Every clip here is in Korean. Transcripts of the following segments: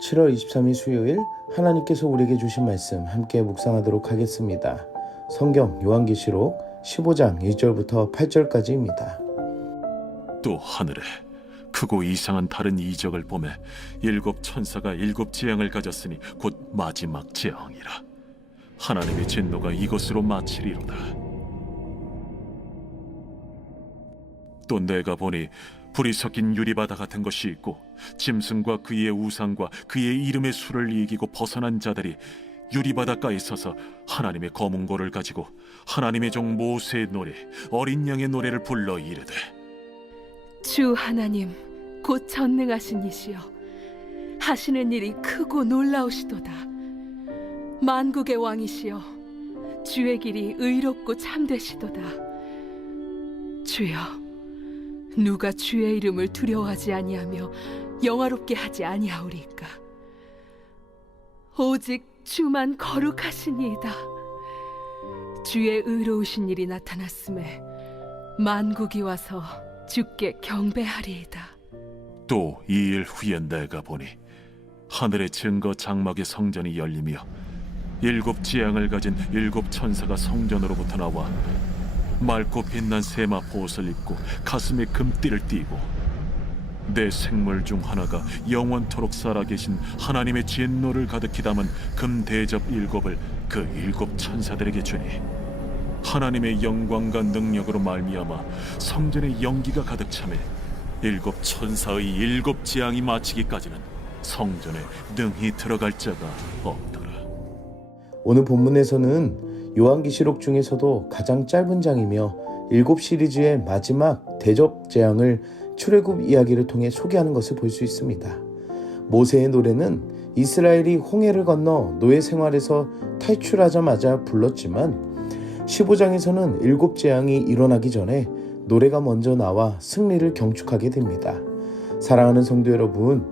7월 23일 수요일 하나님께서 우리에게 주신 말씀 함께 묵상하도록 하겠습니다. 성경 요한계시록 15장 1절부터 8절까지입니다. 또 하늘에 크고 이상한 다른 이적을 보매 일곱 천사가 일곱 재앙을 가졌으니 곧 마지막 재앙이라. 하나님의 진노가 이것으로 마치리로다. 또 내가 보니 불이 섞인 유리바다 같은 것이 있고 짐승과 그의 우상과 그의 이름의 수를 이기고 벗어난 자들이 유리바닷가에 서서 하나님의 검은고를 가지고 하나님의 종 모세의 노래 어린 양의 노래를 불러 이르되, 주 하나님 곧 전능하신 이시여, 하시는 일이 크고 놀라우시도다. 만국의 왕이시여, 주의 길이 의롭고 참되시도다. 주여, 누가 주의 이름을 두려워하지 아니하며 영화롭게 하지 아니하오리까? 오직 주만 거룩하시니이다. 주의 의로우신 일이 나타났음에 만국이 와서 주께 경배하리이다. 또 2일 후에 내가 보니 하늘의 증거 장막의 성전이 열리며 일곱 재앙을 가진 일곱 천사가 성전으로부터 나와 맑고 빛난 세마 보옷을 입고 가슴에 금띠를 띠고 내 생물 중 하나가 영원토록 살아계신 하나님의 진노를 가득히 담은 금 대접 일곱을 그 일곱 천사들에게 주니, 하나님의 영광과 능력으로 말미암아 성전의 연기가 가득 차매 일곱 천사의 일곱 재앙이 마치기까지는 성전에 능히 들어갈 자가 없더라. 오늘 본문에서는 요한계시록 중에서도 가장 짧은 장이며 7시리즈의 마지막 대접 재앙을 출애굽 이야기를 통해 소개하는 것을 볼 수 있습니다. 모세의 노래는 이스라엘이 홍해를 건너 노예 생활에서 탈출하자마자 불렀지만 15장에서는 7재앙이 일어나기 전에 노래가 먼저 나와 승리를 경축하게 됩니다. 사랑하는 성도 여러분,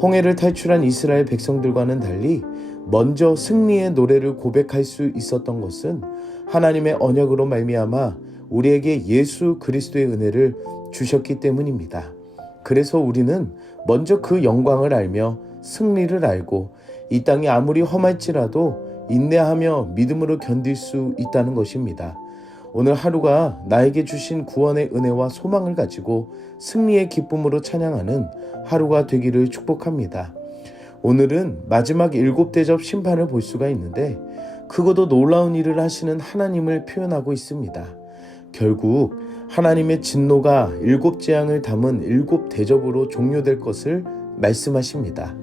홍해를 탈출한 이스라엘 백성들과는 달리 먼저 승리의 노래를 고백할 수 있었던 것은 하나님의 언약으로 말미암아 우리에게 예수 그리스도의 은혜를 주셨기 때문입니다. 그래서 우리는 먼저 그 영광을 알며 승리를 알고 이 땅이 아무리 험할지라도 인내하며 믿음으로 견딜 수 있다는 것입니다. 오늘 하루가 나에게 주신 구원의 은혜와 소망을 가지고 승리의 기쁨으로 찬양하는 하루가 되기를 축복합니다. 오늘은 마지막 7대접 심판을 볼 수가 있는데 크고도 놀라운 일을 하시는 하나님을 표현하고 있습니다. 결국 하나님의 진노가 7재앙을 담은 7대접으로 종료될 것을 말씀하십니다.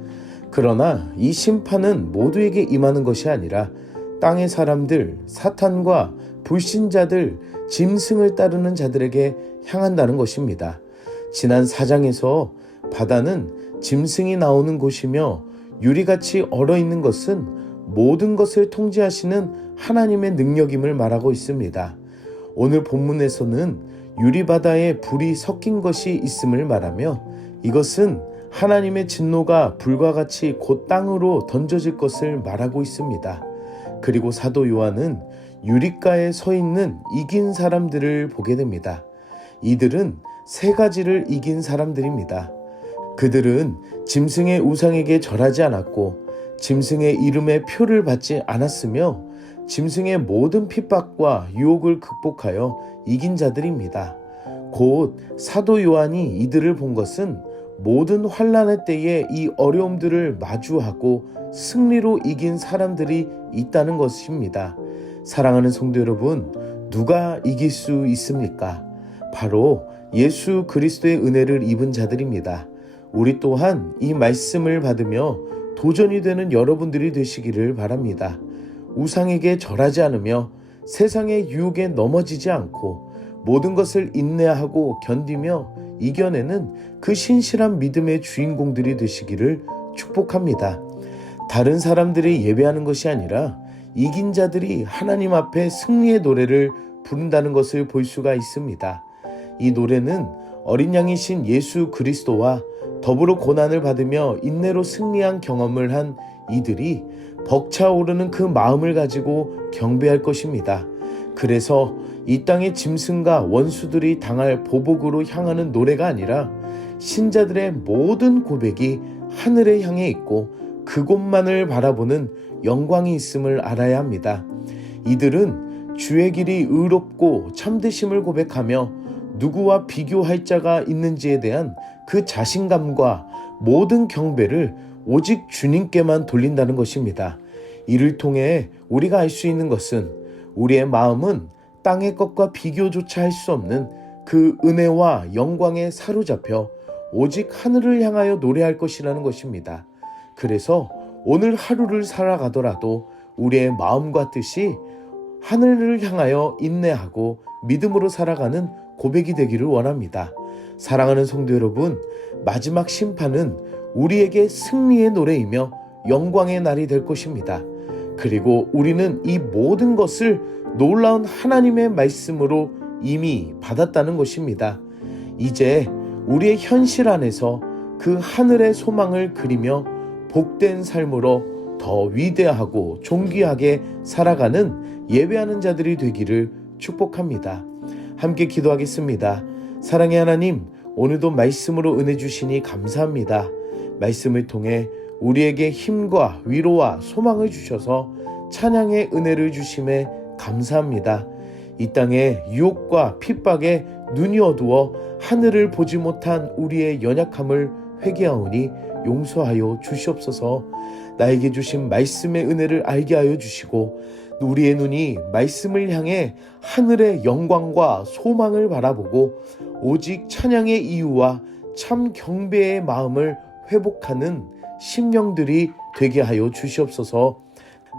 그러나 이 심판은 모두에게 임하는 것이 아니라 땅의 사람들, 사탄과 불신자들, 짐승을 따르는 자들에게 향한다는 것입니다. 지난 4장에서 바다는 짐승이 나오는 곳이며 유리같이 얼어있는 것은 모든 것을 통제하시는 하나님의 능력임을 말하고 있습니다. 오늘 본문에서는 유리바다에 불이 섞인 것이 있음을 말하며 이것은 하나님의 진노가 불과 같이 곧 땅으로 던져질 것을 말하고 있습니다. 그리고 사도 요한은 유리가에 서 있는 이긴 사람들을 보게 됩니다. 이들은 3가지를 이긴 사람들입니다. 그들은 짐승의 우상에게 절하지 않았고 짐승의 이름의 표를 받지 않았으며 짐승의 모든 핍박과 유혹을 극복하여 이긴 자들입니다. 곧 사도 요한이 이들을 본 것은 모든 환난의 때에 이 어려움들을 마주하고 승리로 이긴 사람들이 있다는 것입니다. 사랑하는 성도 여러분, 누가 이길 수 있습니까? 바로 예수 그리스도의 은혜를 입은 자들입니다. 우리 또한 이 말씀을 받으며 도전이 되는 여러분들이 되시기를 바랍니다. 우상에게 절하지 않으며 세상의 유혹에 넘어지지 않고 모든 것을 인내하고 견디며 이겨내는 그 신실한 믿음의 주인공들이 되시기를 축복합니다. 다른 사람들이 예배하는 것이 아니라 이긴 자들이 하나님 앞에 승리의 노래를 부른다는 것을 볼 수가 있습니다. 이 노래는 어린 양이신 예수 그리스도와 더불어 고난을 받으며 인내로 승리한 경험을 한 이들이 벅차오르는 그 마음을 가지고 경배할 것입니다. 그래서 이 땅의 짐승과 원수들이 당할 보복으로 향하는 노래가 아니라 신자들의 모든 고백이 하늘에 향해 있고 그곳만을 바라보는 영광이 있음을 알아야 합니다. 이들은 주의 길이 의롭고 참되심을 고백하며 누구와 비교할 자가 있는지에 대한 그 자신감과 모든 경배를 오직 주님께만 돌린다는 것입니다. 이를 통해 우리가 알 수 있는 것은 우리의 마음은 땅의 것과 비교조차 할 수 없는 그 은혜와 영광에 사로잡혀 오직 하늘을 향하여 노래할 것이라는 것입니다. 그래서 오늘 하루를 살아가더라도 우리의 마음과 뜻이 하늘을 향하여 인내하고 믿음으로 살아가는 고백이 되기를 원합니다. 사랑하는 성도 여러분, 마지막 심판은 우리에게 승리의 노래이며 영광의 날이 될 것입니다. 그리고 우리는 이 모든 것을 놀라운 하나님의 말씀으로 이미 받았다는 것입니다. 이제 우리의 현실 안에서 그 하늘의 소망을 그리며 복된 삶으로 더 위대하고 존귀하게 살아가는 예배하는 자들이 되기를 축복합니다. 함께 기도하겠습니다. 사랑의 하나님, 오늘도 말씀으로 은혜 주시니 감사합니다. 말씀을 통해 우리에게 힘과 위로와 소망을 주셔서 찬양의 은혜를 주심에 감사합니다. 이 땅에 유혹과 핍박에 눈이 어두워 하늘을 보지 못한 우리의 연약함을 회개하오니 용서하여 주시옵소서. 나에게 주신 말씀의 은혜를 알게 하여 주시고 우리의 눈이 말씀을 향해 하늘의 영광과 소망을 바라보고 오직 찬양의 이유와 참 경배의 마음을 회복하는 심령들이 되게 하여 주시옵소서.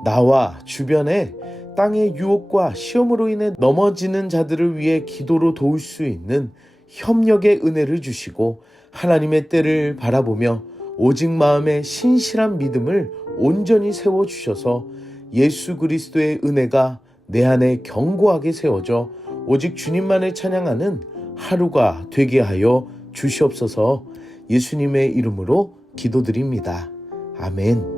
나와 주변에 땅의 유혹과 시험으로 인해 넘어지는 자들을 위해 기도로 도울 수 있는 협력의 은혜를 주시고 하나님의 때를 바라보며 오직 마음의 신실한 믿음을 온전히 세워주셔서 예수 그리스도의 은혜가 내 안에 견고하게 세워져 오직 주님만을 찬양하는 하루가 되게 하여 주시옵소서. 예수님의 이름으로 기도드립니다. 아멘.